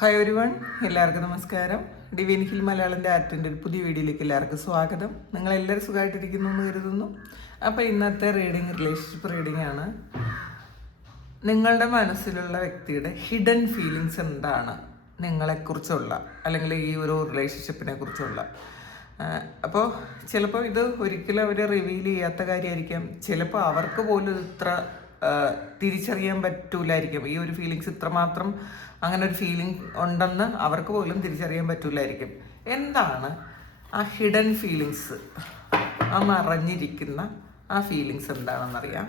Hi ഒരുവൺ, എല്ലാവർക്കും നമസ്കാരം. Divine hill മലയാളൻ്റെ ആർട്ടിൻ്റെ ഒരു പുതിയ വീഡിയോയിലേക്ക് എല്ലാവർക്കും സ്വാഗതം. നിങ്ങളെല്ലാവരും സുഖമായിട്ടിരിക്കുന്നു എന്ന് കരുതുന്നു. അപ്പോൾ ഇന്നത്തെ റിലേഷൻഷിപ്പ് റീഡിംഗ് ആണ്. നിങ്ങളുടെ മനസ്സിലുള്ള വ്യക്തിയുടെ ഹിഡൻ ഫീലിങ്സ് എന്താണ് നിങ്ങളെക്കുറിച്ചുള്ള, അല്ലെങ്കിൽ ഈ ഒരു റിലേഷൻഷിപ്പിനെ കുറിച്ചുള്ള. അപ്പോൾ ചിലപ്പോൾ ഇത് ഒരിക്കലും അവർ റിവീൽ ചെയ്യാത്ത കാര്യമായിരിക്കാം. ചിലപ്പോൾ അവർക്ക് പോലും ഇത്ര തിരിച്ചറിയാൻ പറ്റൂലായിരിക്കും. ഈ ഒരു ഫീലിങ്സ് ഇത്രമാത്രം അങ്ങനെ ഒരു ഫീലിംഗ് ഉണ്ടെന്ന് അവർക്ക് പോലും തിരിച്ചറിയാൻ പറ്റൂലായിരിക്കും. എന്താണ് ആ ഹിഡൻ ഫീലിങ്സ്, ആ മറഞ്ഞിരിക്കുന്ന ആ ഫീലിങ്സ് എന്താണെന്നറിയാം.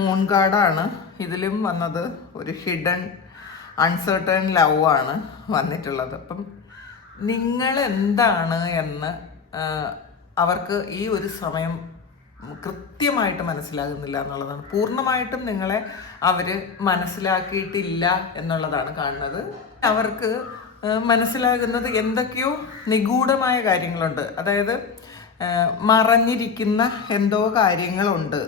മൂൺ കാർഡാണ് ഇതിലും വന്നത്. ഒരു ഹിഡൻ അൺസർട്ടൺ ലവ് ആണ് വന്നിട്ടുള്ളത്. അപ്പം നിങ്ങൾ എന്താണ് എന്ന് അവർക്ക് ഈ ഒരു സമയം കൃത്യമായിട്ട് മനസ്സിലാകുന്നില്ല എന്നുള്ളതാണ്. പൂർണ്ണമായിട്ടും നിങ്ങളെ അവർ മനസ്സിലാക്കിയിട്ടില്ല എന്നുള്ളതാണ് കാണുന്നത്. അവർക്ക് മനസ്സിലാകുന്നത് എന്തൊക്കെയോ നിഗൂഢമായ കാര്യങ്ങളുണ്ട്. അതായത് മറഞ്ഞിരിക്കുന്ന എന്തോ കാര്യങ്ങളുണ്ട്,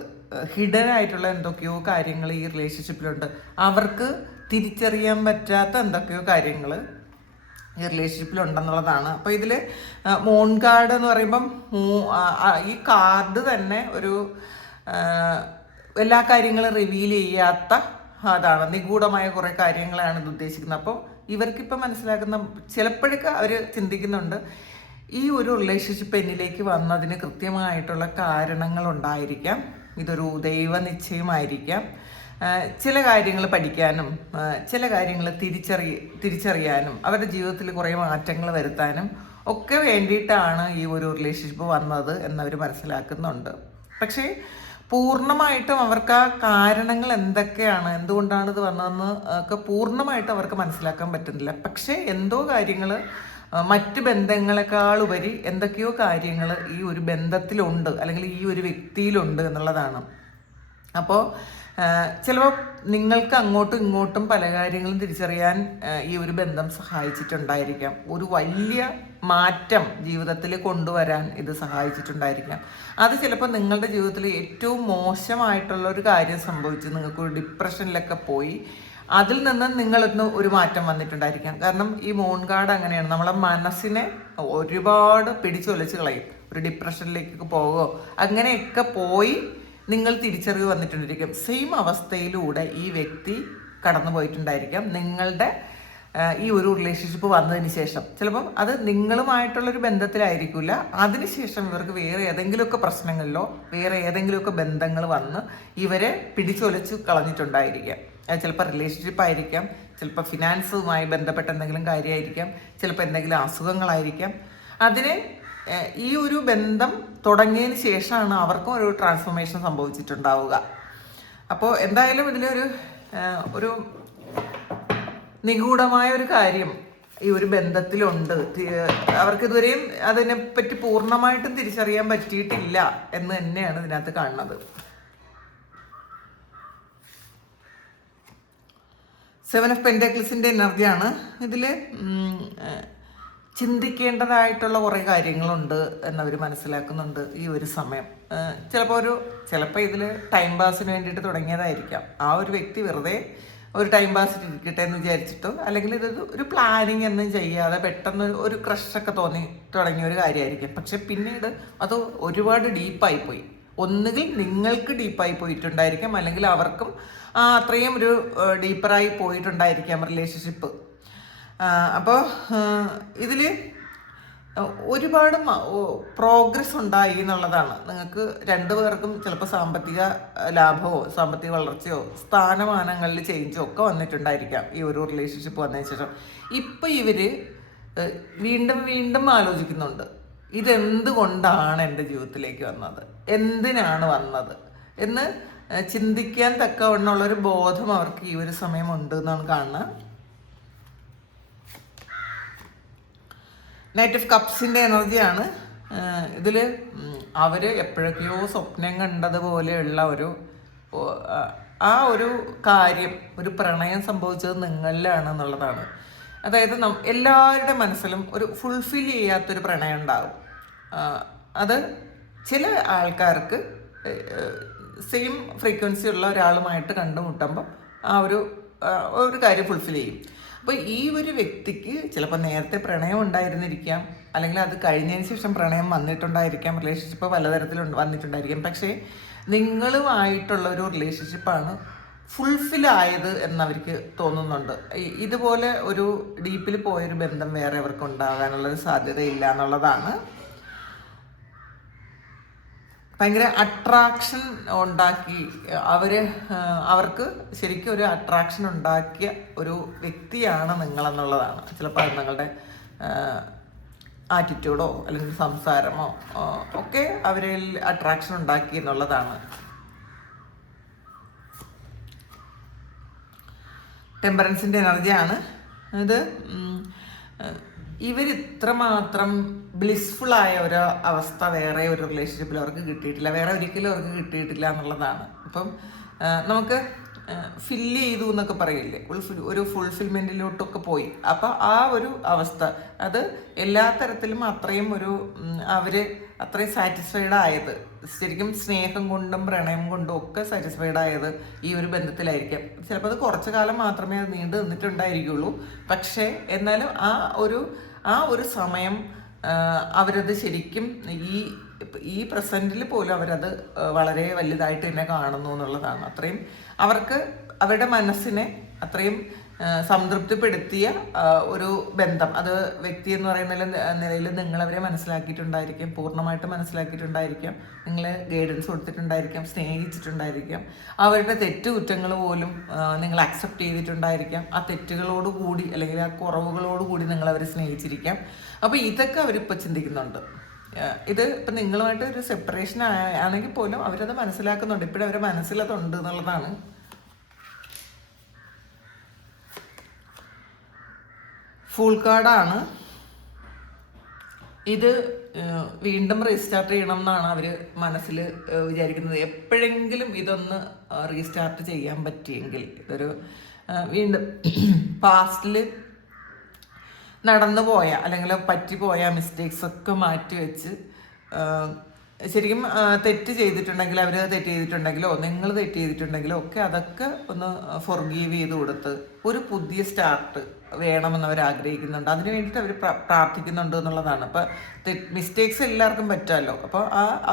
ഹിഡൻ ആയിട്ടുള്ള എന്തൊക്കെയോ കാര്യങ്ങൾ ഈ റിലേഷൻഷിപ്പിലുണ്ട്. അവർക്ക് തിരിച്ചറിയാൻ പറ്റാത്ത എന്തൊക്കെയോ കാര്യങ്ങൾ ഈ റിലേഷൻഷിപ്പിലുണ്ടെന്നുള്ളതാണ്. അപ്പോൾ ഇതിൽ മൂൺ കാർഡ് എന്ന് പറയുമ്പം ഈ കാർഡ് തന്നെ ഒരു എല്ലാ കാര്യങ്ങളും റിവീൽ ചെയ്യാത്ത അതാണ്, നിഗൂഢമായ കുറേ കാര്യങ്ങളാണ് ഇത് ഉദ്ദേശിക്കുന്നത്. അപ്പോൾ ഇവർക്കിപ്പോൾ മനസ്സിലാക്കുന്ന, ചിലപ്പോഴൊക്കെ അവർ ചിന്തിക്കുന്നുണ്ട് ഈ ഒരു റിലേഷൻഷിപ്പ് എന്നിലേക്ക് വന്നതിന് കൃത്യമായിട്ടുള്ള കാരണങ്ങളുണ്ടായിരിക്കാം. ഇതൊരു ദൈവനിശ്ചയമായിരിക്കാം. ചില കാര്യങ്ങൾ പഠിക്കാനും ചില കാര്യങ്ങൾ തിരിച്ചറിയാനും അവരുടെ ജീവിതത്തിൽ കുറേ മാറ്റങ്ങൾ വരുത്താനും ഒക്കെ വേണ്ടിയിട്ടാണ് ഈ ഒരു റിലേഷൻഷിപ്പ് വന്നത് എന്നവർ മനസ്സിലാക്കുന്നുണ്ട്. പക്ഷേ പൂർണ്ണമായിട്ടും അവർക്ക് ആ കാരണങ്ങൾ എന്തൊക്കെയാണ്, എന്തുകൊണ്ടാണ് ഇത് വന്നതെന്ന് ഒക്കെ പൂർണ്ണമായിട്ടും അവർക്ക് മനസ്സിലാക്കാൻ പറ്റുന്നില്ല. പക്ഷേ എന്തോ കാര്യങ്ങൾ മറ്റ് ബന്ധങ്ങളെക്കാൾ ഉപരി എന്തൊക്കെയോ കാര്യങ്ങൾ ഈ ഒരു ബന്ധത്തിലുണ്ട്, അല്ലെങ്കിൽ ഈ ഒരു വ്യക്തിയിലുണ്ട് എന്നുള്ളതാണ്. അപ്പോൾ ചിലപ്പോൾ നിങ്ങൾക്ക് അങ്ങോട്ടും ഇങ്ങോട്ടും പല കാര്യങ്ങളും തിരിച്ചറിയാൻ ഈ ഒരു ബന്ധം സഹായിച്ചിട്ടുണ്ടായിരിക്കാം. ഒരു വലിയ മാറ്റം ജീവിതത്തിൽ കൊണ്ടുവരാൻ ഇത് സഹായിച്ചിട്ടുണ്ടായിരിക്കാം. അത് ചിലപ്പോൾ നിങ്ങളുടെ ജീവിതത്തിൽ ഏറ്റവും മോശമായിട്ടുള്ള ഒരു കാര്യം സംഭവിച്ച് നിങ്ങൾക്കൊരു ഡിപ്രഷനിലൊക്കെ പോയി അതിൽ നിന്ന് നിങ്ങളിന്ന് ഒരു മാറ്റം വന്നിട്ടുണ്ടായിരിക്കാം. കാരണം ഈ മൂൺ കാർഡ് അങ്ങനെയാണ്, നമ്മളെ മനസ്സിനെ ഒരുപാട് പിടിച്ചൊലിച്ച് കളയും. ഒരു ഡിപ്രഷനിലേക്ക് പോകുമോ അങ്ങനെയൊക്കെ പോയി നിങ്ങൾ തിരിച്ചറിവ് വന്നിട്ടുണ്ടായിരിക്കും. സെയിം അവസ്ഥയിലൂടെ ഈ വ്യക്തി കടന്നു പോയിട്ടുണ്ടായിരിക്കാം നിങ്ങളുടെ ഈ ഒരു റിലേഷൻഷിപ്പ് വന്നതിന് ശേഷം. ചിലപ്പം അത് നിങ്ങളുമായിട്ടുള്ളൊരു ബന്ധത്തിലായിരിക്കില്ല, അതിനുശേഷം ഇവർക്ക് വേറെ ഏതെങ്കിലുമൊക്കെ പ്രശ്നങ്ങളിലോ വേറെ ഏതെങ്കിലുമൊക്കെ ബന്ധങ്ങൾ വന്ന് ഇവരെ പിടിച്ചൊലിച്ച് കളഞ്ഞിട്ടുണ്ടായിരിക്കാം. ചിലപ്പോൾ റിലേഷൻഷിപ്പ് ആയിരിക്കാം, ചിലപ്പോൾ ഫിനാൻസുമായി ബന്ധപ്പെട്ട എന്തെങ്കിലും കാര്യമായിരിക്കാം, ചിലപ്പോൾ എന്തെങ്കിലും അസുഖങ്ങളായിരിക്കാം. അതിന് ഈ ഒരു ബന്ധം തുടങ്ങിയതിന് ശേഷമാണ് അവർക്കും ഒരു ട്രാൻസ്ഫോർമേഷൻ സംഭവിച്ചിട്ടുണ്ടാവുക. അപ്പോൾ എന്തായാലും ഇതിലൊരു ഒരു നിഗൂഢമായ ഒരു കാര്യം ഈ ഒരു ബന്ധത്തിലുണ്ട്. അവർക്കിതുവരെയും അതിനെപ്പറ്റി പൂർണ്ണമായിട്ടും തിരിച്ചറിയാൻ പറ്റിയിട്ടില്ല എന്ന് തന്നെയാണ് ഇതിനകത്ത് കാണുന്നത്. 7 ഓഫ് പെന്റാക്കിൾസിൻ്റെ എനർജിയാണ് ഇതിൽ. ചിന്തിക്കേണ്ടതായിട്ടുള്ള കുറേ കാര്യങ്ങളുണ്ട് എന്നവർ മനസ്സിലാക്കുന്നുണ്ട് ഈ ഒരു സമയം. ചിലപ്പോൾ ഇതിൽ ടൈം പാസിന് വേണ്ടിയിട്ട് തുടങ്ങിയതായിരിക്കാം. ആ ഒരു വ്യക്തി വെറുതെ ഒരു ടൈം പാസ് ഇരിക്കട്ടെ എന്ന് വിചാരിച്ചിട്ടോ, അല്ലെങ്കിൽ ഇത് ഒരു പ്ലാനിങ് ഒന്നും ചെയ്യാതെ പെട്ടെന്ന് ഒരു ക്രഷൊക്കെ തോന്നി തുടങ്ങിയ ഒരു കാര്യമായിരിക്കും. പക്ഷെ പിന്നീട് അത് ഒരുപാട് ഡീപ്പായിപ്പോയി. ഒന്നുകിൽ നിങ്ങൾക്ക് ഡീപ്പായി പോയിട്ടുണ്ടായിരിക്കാം, അല്ലെങ്കിൽ അവർക്കും അത്രയും ഒരു ഡീപ്പറായി പോയിട്ടുണ്ടായിരിക്കാം റിലേഷൻഷിപ്പ്. അപ്പോൾ ഇതിൽ ഒരുപാട് പ്രോഗ്രസ് ഉണ്ടായി എന്നുള്ളതാണ്. നിങ്ങൾക്ക് രണ്ടുപേർക്കും ചിലപ്പോൾ സാമ്പത്തിക ലാഭമോ സാമ്പത്തിക വളർച്ചയോ സ്ഥാനമാനങ്ങളിൽ ചേഞ്ചോ ഒക്കെ വന്നിട്ടുണ്ടായിരിക്കാം ഈ ഒരു റിലേഷൻഷിപ്പ് വന്നതിന് ശേഷം. ഇപ്പം ഇവർ വീണ്ടും വീണ്ടും ആലോചിക്കുന്നുണ്ട്, ഇതെന്തുകൊണ്ടാണ് എൻ്റെ ജീവിതത്തിലേക്ക് വന്നത്, എന്തിനാണ് വന്നത് എന്ന് ചിന്തിക്കാൻ തക്കവണ്ണമുള്ളൊരു ബോധം അവർക്ക് ഈ ഒരു സമയം ഉണ്ട് എന്നാണ് കാണുന്നത്. നൈറ്റ് ഓഫ് കപ്സിൻ്റെ എനർജിയാണ്. ഇതിൽ അവർ എപ്പോഴൊക്കെയോ സ്വപ്നം കണ്ടതുപോലെയുള്ള ആ ഒരു കാര്യം, ഒരു പ്രണയം സംഭവിച്ചത് നിങ്ങളിലാണ് എന്നുള്ളതാണ്. അതായത് എല്ലാവരുടെ മനസ്സിലും ഒരു ഫുൾഫിൽ ചെയ്യാത്തൊരു പ്രണയം ഉണ്ടാകും. അത് ചില ആൾക്കാർക്ക് സെയിം ഫ്രീക്വൻസി ഉള്ള ഒരാളുമായിട്ട് കണ്ടുമുട്ടുമ്പോൾ ആ ഒരു കാര്യം ഫുൾഫിൽ ചെയ്യും. അപ്പോൾ ഈ ഒരു വ്യക്തിക്ക് ചിലപ്പോൾ നേരത്തെ പ്രണയം ഉണ്ടായിരുന്നിരിക്കാം, അല്ലെങ്കിൽ അത് കഴിഞ്ഞതിന് ശേഷം പ്രണയം വന്നിട്ടുണ്ടായിരിക്കാം, റിലേഷൻഷിപ്പ് പലതരത്തിലുണ്ട് വന്നിട്ടുണ്ടായിരിക്കാം. പക്ഷേ നിങ്ങളുമായിട്ടുള്ള ഒരു റിലേഷൻഷിപ്പാണ് ഫുൾഫിൽ ആയത് എന്നവർക്ക് തോന്നുന്നുണ്ട്. ഇതുപോലെ ഒരു ഡീപ്പിൽ പോയൊരു ബന്ധം വേറെ അവർക്ക് ഉണ്ടാകാനുള്ളൊരു സാധ്യതയില്ല എന്നുള്ളതാണ്. ഭയങ്കര അട്രാക്ഷൻ ഉണ്ടാക്കി അവർക്ക് ശരിക്കും ഒരു അട്രാക്ഷൻ ഉണ്ടാക്കിയ ഒരു വ്യക്തിയാണ് നിങ്ങളെന്നുള്ളതാണ്. ചിലപ്പോൾ നിങ്ങളുടെ ആറ്റിറ്റ്യൂഡോ അല്ലെങ്കിൽ സംസാരമോ ഒക്കെ അവരിൽ അട്രാക്ഷൻ ഉണ്ടാക്കി എന്നുള്ളതാണ്. ടെമ്പറൻസിൻ്റെ എനർജിയാണ് ഇത്. ഇവരിത്രമാത്രം ബ്ലിസ്ഫുള്ളായ ഒരു അവസ്ഥ വേറെ ഒരു റിലേഷൻഷിപ്പിൽ അവർക്ക് കിട്ടിയിട്ടില്ല, വേറെ ഒരിക്കലും അവർക്ക് കിട്ടിയിട്ടില്ല എന്നുള്ളതാണ്. അപ്പം നമുക്ക് ഫില്ല് ചെയ്തു എന്നൊക്കെ പറയില്ലേ, ഒരു ഫുൾഫിൽമെൻറ്റിലോട്ടൊക്കെ പോയി. അപ്പം ആ ഒരു അവസ്ഥ അത് എല്ലാ തരത്തിലും അത്രയും അത്രയും സാറ്റിസ്ഫൈഡ് ആയത്, ശരിക്കും സ്നേഹം കൊണ്ടും പ്രണയം കൊണ്ടും ഒക്കെ സാറ്റിസ്ഫൈഡ് ആയത് ഈ ഒരു ബന്ധത്തിലായിരിക്കാം. ചിലപ്പോൾ അത് കുറച്ചു കാലം മാത്രമേ അത് നീണ്ടു നിന്നിട്ടുണ്ടായിരിക്കുള്ളൂ. പക്ഷേ എന്നാലും ആ ഒരു സമയം അവരത് ശരിക്കും ഈ പ്രസൻറ്റിൽ പോലും അവരത് വളരെ വലുതായിട്ട് തന്നെ കാണുന്നു എന്നുള്ളതാണ്. അത്രയും അവർക്ക് അവരുടെ മനസ്സിനെ അത്രയും സംതൃപ്തിപ്പെടുത്തിയ ഒരു ബന്ധം. അത് വ്യക്തി എന്ന് പറയുന്ന നിലയിൽ നിങ്ങളവരെ മനസ്സിലാക്കിയിട്ടുണ്ടായിരിക്കാം, പൂർണ്ണമായിട്ട് മനസ്സിലാക്കിയിട്ടുണ്ടായിരിക്കാം, നിങ്ങൾ ഗൈഡൻസ് കൊടുത്തിട്ടുണ്ടായിരിക്കാം, സ്നേഹിച്ചിട്ടുണ്ടായിരിക്കാം, അവരുടെ തെറ്റുകുറ്റങ്ങൾ പോലും നിങ്ങൾ അക്സെപ്റ്റ് ചെയ്തിട്ടുണ്ടായിരിക്കാം. ആ തെറ്റുകളോടുകൂടി അല്ലെങ്കിൽ ആ കുറവുകളോടുകൂടി നിങ്ങളവരെ സ്നേഹിച്ചിരിക്കാം. അപ്പോൾ ഇതൊക്കെ അവരിപ്പോൾ ചിന്തിക്കുന്നുണ്ട്. ഇത് ഇപ്പം നിങ്ങളുമായിട്ട് ഒരു സെപ്പറേഷൻ ആണെങ്കിൽ പോലും അവരത് മനസ്സിലാക്കുന്നുണ്ട്. ഇപ്പോഴും അവരുടെ മനസ്സിലതുണ്ട് എന്നുള്ളതാണ്. ഫുൾ കാർഡാണ് ഇത്. വീണ്ടും റീസ്റ്റാർട്ട് ചെയ്യണം എന്നാണ് അവർ മനസ്സിൽ വിചാരിക്കുന്നത്. എപ്പോഴെങ്കിലും ഇതൊന്ന് റീസ്റ്റാർട്ട് ചെയ്യാൻ പറ്റിയെങ്കിൽ, ഇതൊരു വീണ്ടും പാസ്റ്റിൽ നടന്നു പോയ അല്ലെങ്കിൽ പറ്റിപ്പോയ മിസ്റ്റേക്സ് ഒക്കെ മാറ്റി വെച്ച്, ശരിക്കും തെറ്റ് ചെയ്തിട്ടുണ്ടെങ്കിൽ അവർ തെറ്റ് ചെയ്തിട്ടുണ്ടെങ്കിലോ നിങ്ങൾ തെറ്റ് ചെയ്തിട്ടുണ്ടെങ്കിലോ ഒക്കെ അതൊക്കെ ഒന്ന് ഫൊർഗീവ് ചെയ്ത് കൊടുത്ത് ഒരു പുതിയ സ്റ്റാർട്ട് വേണമെന്ന് അവർ ആഗ്രഹിക്കുന്നുണ്ട്. അതിന് വേണ്ടിയിട്ട് അവർ പ്രാർത്ഥിക്കുന്നുണ്ട് എന്നുള്ളതാണ്. അപ്പോൾ മിസ്റ്റേക്സ് എല്ലാവർക്കും പറ്റാമല്ലോ. അപ്പോൾ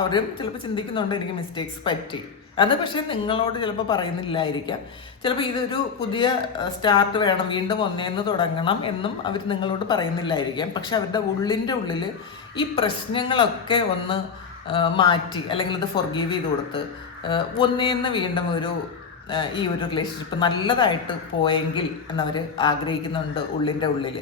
അവരും ചിലപ്പോൾ ചിന്തിക്കുന്നുണ്ട് എനിക്ക് മിസ്റ്റേക്സ് പറ്റി. അത് പക്ഷേ നിങ്ങളോട് ചിലപ്പോൾ പറയുന്നില്ലായിരിക്കാം. ചിലപ്പോൾ ഇതൊരു പുതിയ സ്റ്റാർട്ട് വേണം, വീണ്ടും ഒന്നേന്ന് തുടങ്ങണം എന്നും അവർ നിങ്ങളോട് പറയുന്നില്ലായിരിക്കാം. പക്ഷെ അവരുടെ ഉള്ളിൻ്റെ ഉള്ളിൽ ഈ പ്രശ്നങ്ങളൊക്കെ ഒന്ന് മാറ്റി അല്ലെങ്കിൽ അത് ഫൊർഗീവ് ചെയ്ത് കൊടുത്ത് ഒന്നേന്ന് വീണ്ടും ഈ ഒരു റിലേഷൻഷിപ്പ് നല്ലതായിട്ട് പോയെങ്കിൽ എന്നവർ ആഗ്രഹിക്കുന്നുണ്ട് ഉള്ളിൻ്റെ ഉള്ളിൽ.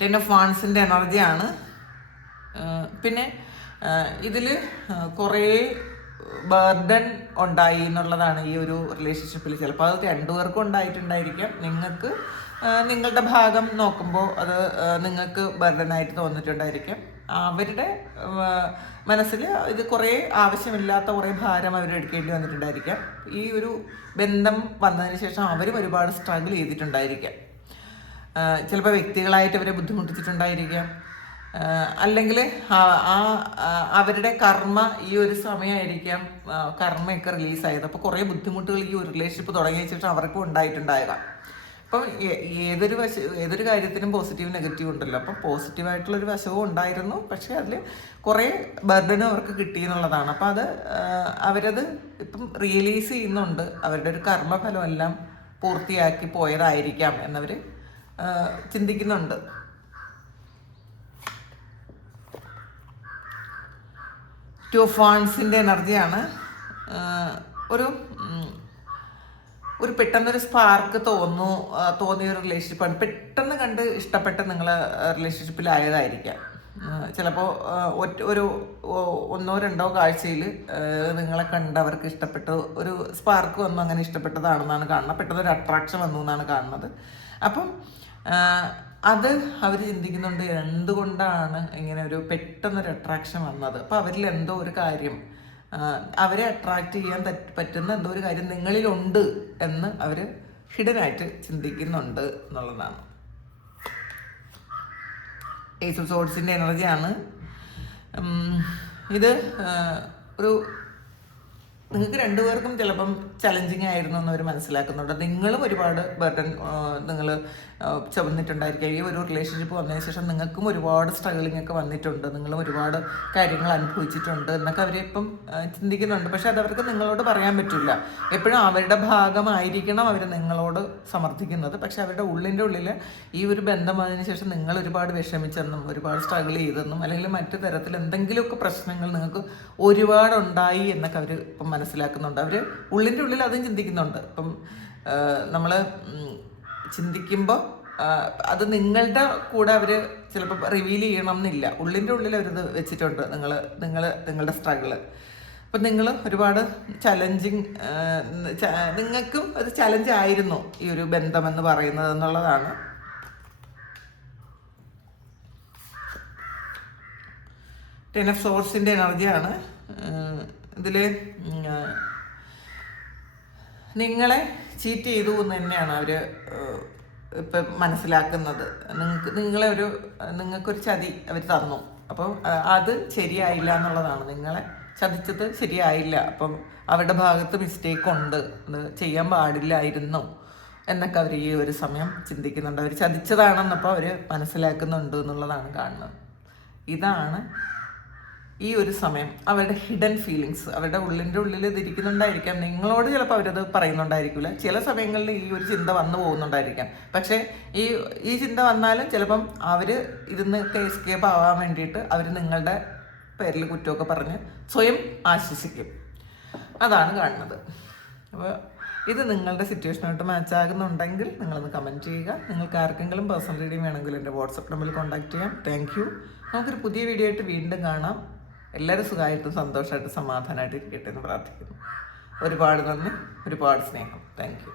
ടെൻ ഓഫ് വാൺസിൻ്റെ എനർജിയാണ്. പിന്നെ ഇതിൽ കുറേ ബർഡൻ ഉണ്ടായി എന്നുള്ളതാണ് ഈ ഒരു റിലേഷൻഷിപ്പിൽ. ചിലപ്പോൾ അത് രണ്ടുപേർക്കും ഉണ്ടായിട്ടുണ്ടായിരിക്കാം. നിങ്ങൾക്ക് നിങ്ങളുടെ ഭാഗം നോക്കുമ്പോൾ അത് നിങ്ങൾക്ക് ബർഡനായിട്ട് തോന്നിയിട്ടുണ്ടായിരിക്കാം. അവരുടെ മനസ്സിൽ ഇത് കുറേ ആവശ്യമില്ലാത്ത കുറേ ഭാരം അവരെടുക്കേണ്ടി വന്നിട്ടുണ്ടായിരിക്കാം. ഈ ഒരു ബന്ധം വന്നതിന് ശേഷം അവരും ഒരുപാട് സ്ട്രഗിൾ ചെയ്തിട്ടുണ്ടായിരിക്കാം. ചിലപ്പോൾ വ്യക്തികളായിട്ട് അവരെ ബുദ്ധിമുട്ടിച്ചിട്ടുണ്ടായിരിക്കാം. അല്ലെങ്കിൽ അവരുടെ കർമ്മ ഈ ഒരു സമയമായിരിക്കാം കർമ്മയൊക്കെ റിലീസായത്. അപ്പോൾ കുറേ ബുദ്ധിമുട്ടുകൾ ഈ ഒരു റിലേഷൻഷിപ്പ് തുടങ്ങിയ ശേഷം അവർക്കും ഉണ്ടായിട്ടുണ്ടായതാണ്. അപ്പം ഏതൊരു കാര്യത്തിനും പോസിറ്റീവ് നെഗറ്റീവ് ഉണ്ടല്ലോ. അപ്പം പോസിറ്റീവായിട്ടുള്ളൊരു വശവും ഉണ്ടായിരുന്നു, പക്ഷേ അതിൽ കുറേ ബർഡനും അവർക്ക് കിട്ടി എന്നുള്ളതാണ്. അപ്പം അവരത് ഇപ്പം റിയലൈസ് ചെയ്യുന്നുണ്ട്. അവരുടെ ഒരു കർമ്മഫലമെല്ലാം പൂർത്തിയാക്കി പോയതായിരിക്കാം എന്നവർ ചിന്തിക്കുന്നുണ്ട്. ടു ഓഫ് വാൺസിൻ്റെ എനർജിയാണ്. ഒരു പെട്ടെന്നൊരു സ്പാർക്ക് തോന്നിയ ഒരു റിലേഷൻഷിപ്പാണ്. പെട്ടെന്ന് കണ്ട് ഇഷ്ടപ്പെട്ട് നിങ്ങൾ റിലേഷൻഷിപ്പിലായതായിരിക്കാം. ചിലപ്പോൾ ഒരു ഒന്നോ രണ്ടോ കാഴ്ചയിൽ നിങ്ങളെ കണ്ട് അവർക്ക് ഇഷ്ടപ്പെട്ടു, ഒരു സ്പാർക്ക് വന്നു, അങ്ങനെ ഇഷ്ടപ്പെട്ടതാണെന്നാണ് കാണുന്നത്, പെട്ടെന്ന് ഒരു അട്രാക്ഷൻ വന്നു എന്നാണ് കാണുന്നത്. അപ്പം അത് അവർ ചിന്തിക്കുന്നുണ്ട് എന്തുകൊണ്ടാണ് ഇങ്ങനെ ഒരു പെട്ടെന്നൊരു അട്രാക്ഷൻ വന്നത്. അപ്പോൾ അവരിൽ എന്തോ ഒരു കാര്യം, അവരെ അട്രാക്റ്റ് ചെയ്യാൻ പറ്റുന്ന എന്തോ ഒരു കാര്യം നിങ്ങളിലുണ്ട് എന്ന് അവർ ഹിഡനായിട്ട് ചിന്തിക്കുന്നുണ്ട് എന്നുള്ളതാണ്. ഏസ് ഓഫ് സോർഡ്സിൻ്റെ എനർജിയാണ് ഇത്. ഒരു നിങ്ങൾക്ക് രണ്ടുപേർക്കും ചിലപ്പം ചലഞ്ചിങ് ആയിരുന്നു എന്ന് അവർ മനസ്സിലാക്കുന്നുണ്ട്. നിങ്ങളും ഒരുപാട് ബർഡൻ നിങ്ങൾ ചുമന്നിട്ടുണ്ടായിരിക്കും. ഈ ഒരു റിലേഷൻഷിപ്പ് വന്നതിന് ശേഷം നിങ്ങൾക്കും ഒരുപാട് സ്ട്രഗിളിങ് ഒക്കെ വന്നിട്ടുണ്ട്, നിങ്ങളും ഒരുപാട് കാര്യങ്ങൾ അനുഭവിച്ചിട്ടുണ്ട് എന്നൊക്കെ അവരിപ്പം ചിന്തിക്കുന്നുണ്ട്. പക്ഷെ അതവർക്ക് നിങ്ങളോട് പറയാൻ പറ്റില്ല. എപ്പോഴും അവരുടെ ഭാഗമായിരിക്കണം അവർ നിങ്ങളോട് സമർത്ഥിക്കുന്നത്. പക്ഷെ അവരുടെ ഉള്ളിൻ്റെ ഉള്ളിൽ ഈ ഒരു ബന്ധം വന്നതിന് ശേഷം നിങ്ങൾ ഒരുപാട് വിഷമിച്ചെന്നും ഒരുപാട് സ്ട്രഗിൾ ചെയ്തെന്നും അല്ലെങ്കിൽ മറ്റു തരത്തിൽ എന്തെങ്കിലുമൊക്കെ പ്രശ്നങ്ങൾ നിങ്ങൾക്ക് ഒരുപാടുണ്ടായി എന്നൊക്കെ അവർ ഇപ്പം മനസ്സിലാക്കുന്നുണ്ട്. അവർ ഉള്ളിൻ്റെ ഉള്ളിൽ അതും ചിന്തിക്കുന്നുണ്ട്. ഇപ്പം നമ്മൾ ചിന്തിക്കുമ്പോൾ അത് നിങ്ങളുടെ കൂടെ അവർ ചിലപ്പോൾ റിവീൽ ചെയ്യണം എന്നില്ല. ഉള്ളിൻ്റെ ഉള്ളിൽ അവരത് വെച്ചിട്ടുണ്ട്, നിങ്ങളുടെ സ്ട്രഗിള്. അപ്പം നിങ്ങൾ ഒരുപാട് ചലഞ്ചിങ്, നിങ്ങൾക്കും അത് ചലഞ്ച് ആയിരുന്നു ഈ ഒരു ബന്ധമെന്ന് പറയുന്നത് എന്നുള്ളതാണ്. ടെൻ ഓഫ് സോഴ്സിൻ്റെ എനർജിയാണ് ഇതിൽ. നിങ്ങളെ ചീറ്റ് ചെയ്തു എന്ന് തന്നെയാണ് അവർ ഇപ്പം മനസ്സിലാക്കുന്നത്. നിങ്ങൾക്കൊരു ചതി അവർ തന്നു, അപ്പം അത് ശരിയായില്ല എന്നുള്ളതാണ്. നിങ്ങളെ ചതിച്ചത് ശരിയായില്ല, അപ്പം അവരുടെ ഭാഗത്ത് മിസ്റ്റേക്ക് ഉണ്ട്, അത് ചെയ്യാൻ പാടില്ലായിരുന്നു എന്നൊക്കെ അവർ ഈ ഒരു സമയം ചിന്തിക്കുന്നുണ്ട്. അവർ ചതിച്ചതാണെന്നപ്പോൾ അവർ മനസ്സിലാക്കുന്നുണ്ട് എന്നുള്ളതാണ് കാണുന്നത്. ഇതാണ് ഈ ഒരു സമയം അവരുടെ ഹിഡൻ ഫീലിങ്സ്. അവരുടെ ഉള്ളിൻ്റെ ഉള്ളിൽ ഇതിരിക്കുന്നുണ്ടായിരിക്കാം. നിങ്ങളോട് ചിലപ്പോൾ അവരത് പറയുന്നുണ്ടായിരിക്കില്ല. ചില സമയങ്ങളിൽ ഈ ഒരു ചിന്ത വന്നു പോകുന്നുണ്ടായിരിക്കാം. പക്ഷേ ഈ ചിന്ത വന്നാലും ചിലപ്പം അവർ ഇരുന്നൊക്കെ എസ്കേപ്പ് ആവാൻ വേണ്ടിയിട്ട് അവർ നിങ്ങളുടെ പേരിൽ കുറ്റമൊക്കെ പറഞ്ഞ് സ്വയം ആശ്വസിക്കും. അതാണ് കാണുന്നത്. അപ്പോൾ ഇത് നിങ്ങളുടെ സിറ്റുവേഷനായിട്ട് മാച്ച് ആകുന്നുണ്ടെങ്കിൽ നിങ്ങളൊന്ന് കമൻറ്റ് ചെയ്യുക. നിങ്ങൾക്ക് ആർക്കെങ്കിലും പേഴ്സണൽ റീഡിങ് വേണമെങ്കിൽ എൻ്റെ വാട്സപ്പ് നമ്പറിൽ കോൺടാക്ട് ചെയ്യാം. Thank you. നമുക്കൊരു പുതിയ വീഡിയോ ആയിട്ട് വീണ്ടും കാണാം. എല്ലാവരും സുഖമായിട്ടും സന്തോഷമായിട്ടും സമാധാനമായിട്ട് ഇരിക്കട്ടെ എന്ന് പ്രാർത്ഥിക്കുന്നു. ഒരുപാട് നന്ദി, ഒരുപാട് സ്നേഹം. Thank you.